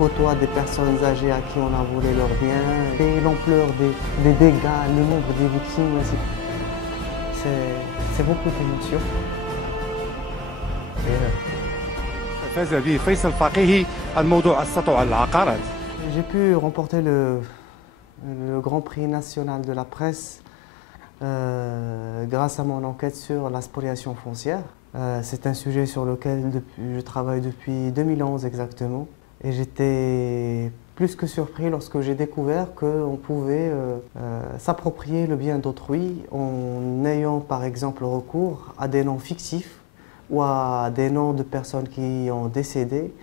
côtoie des personnes âgées à qui on a volé leurs biens, et l'ampleur des dégâts, le nombre des victimes, c'est beaucoup d'émotions. فاز به فيصل فقيهي الموضوع السطو على العقارات. J'ai pu remporter le Grand Prix national de la presse grâce à mon enquête sur la spoliation foncière. C'est un sujet sur lequel je travaille depuis 2011 exactement. Et j'étais plus que surpris lorsque j'ai découvert qu'on pouvait s'approprier le bien d'autrui en ayant par exemple recours à des noms fictifs ou à des noms de personnes qui ont décédé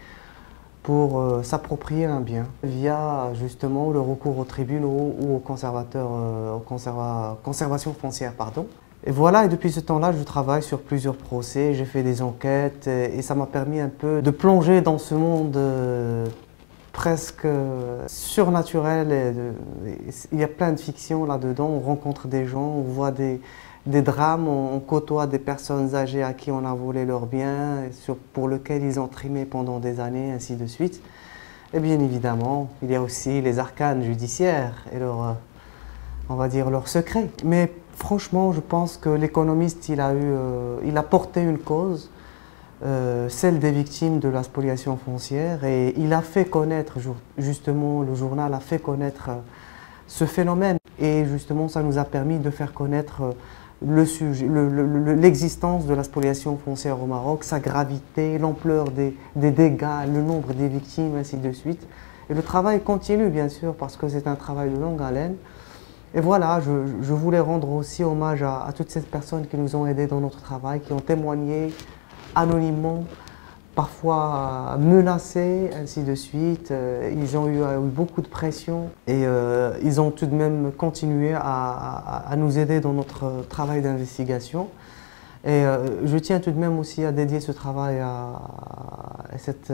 pour s'approprier un bien via justement le recours aux tribunaux ou aux conservation foncière. Et voilà, et depuis ce temps-là, je travaille sur plusieurs procès, j'ai fait des enquêtes et ça m'a permis un peu de plonger dans ce monde presque surnaturel. Il y a plein de fiction là-dedans, on rencontre des gens, on voit des drames, on côtoie des personnes âgées à qui on a volé leurs biens, pour lesquels ils ont trimé pendant des années, ainsi de suite. Et bien évidemment, il y a aussi les arcanes judiciaires et on va dire leurs secrets. Mais franchement, je pense que l'économiste, il a porté une cause, celle des victimes de la spoliation foncière, et il a fait connaître, justement, le journal a fait connaître ce phénomène. Et justement, ça nous a permis de faire connaître l'existence de la spoliation foncière au Maroc, sa gravité, l'ampleur des dégâts, le nombre des victimes, ainsi de suite. Et le travail continue, bien sûr, parce que c'est un travail de longue haleine. Et voilà, je voulais rendre aussi hommage à toutes ces personnes qui nous ont aidés dans notre travail, qui ont témoigné anonymement, parfois menacés, ainsi de suite. Ils ont eu beaucoup de pression et ils ont tout de même continué à nous aider dans notre travail d'investigation. Et je tiens tout de même aussi à dédier ce travail à cette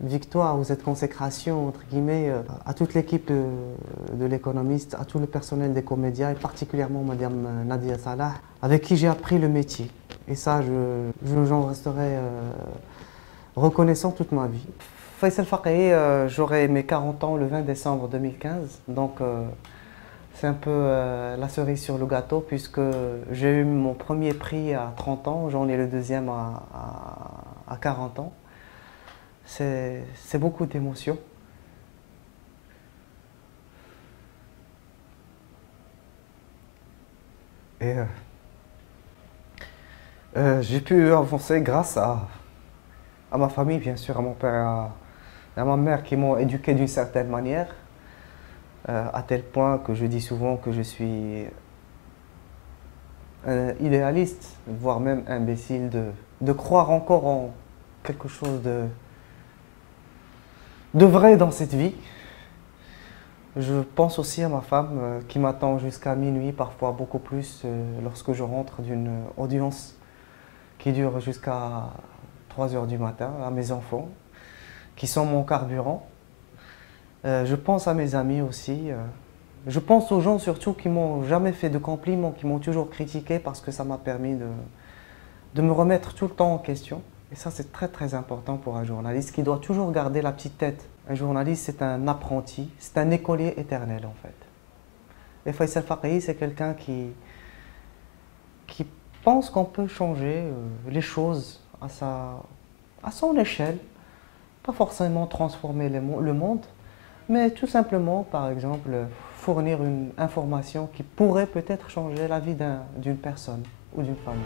victoire ou cette consécration, entre guillemets, à toute l'équipe de l'économiste, à tout le personnel des comédiens et particulièrement Madame Nadia Salah, avec qui j'ai appris le métier. Et ça, j'en resterai reconnaissant toute ma vie. Faisal Faqih, j'aurai mes 40 ans le 20 décembre 2015, donc c'est un peu la cerise sur le gâteau puisque j'ai eu mon premier prix à 30 ans, j'en ai le deuxième à 40 ans. C'est beaucoup d'émotions. Et j'ai pu avancer grâce à ma famille, bien sûr, à mon père et à ma mère qui m'ont éduqué d'une certaine manière, à tel point que je dis souvent que je suis un idéaliste, voire même imbécile, de croire encore en quelque chose de vrai dans cette vie. Je pense aussi à ma femme qui m'attend jusqu'à minuit, parfois beaucoup plus, lorsque je rentre d'une audience qui dure jusqu'à 3 heures du matin, à mes enfants, qui sont mon carburant. Je pense à mes amis aussi. Je pense aux gens surtout qui m'ont jamais fait de compliments, qui m'ont toujours critiqué parce que ça m'a permis de me remettre tout le temps en question. Et ça, c'est très très important pour un journaliste qui doit toujours garder la petite tête. Un journaliste, c'est un apprenti, c'est un écolier éternel en fait. Et Faisal Faqih, c'est quelqu'un qui pense qu'on peut changer les choses à son échelle. Pas forcément transformer le monde, mais tout simplement, par exemple, fournir une information qui pourrait peut-être changer la vie d'une personne ou d'une famille.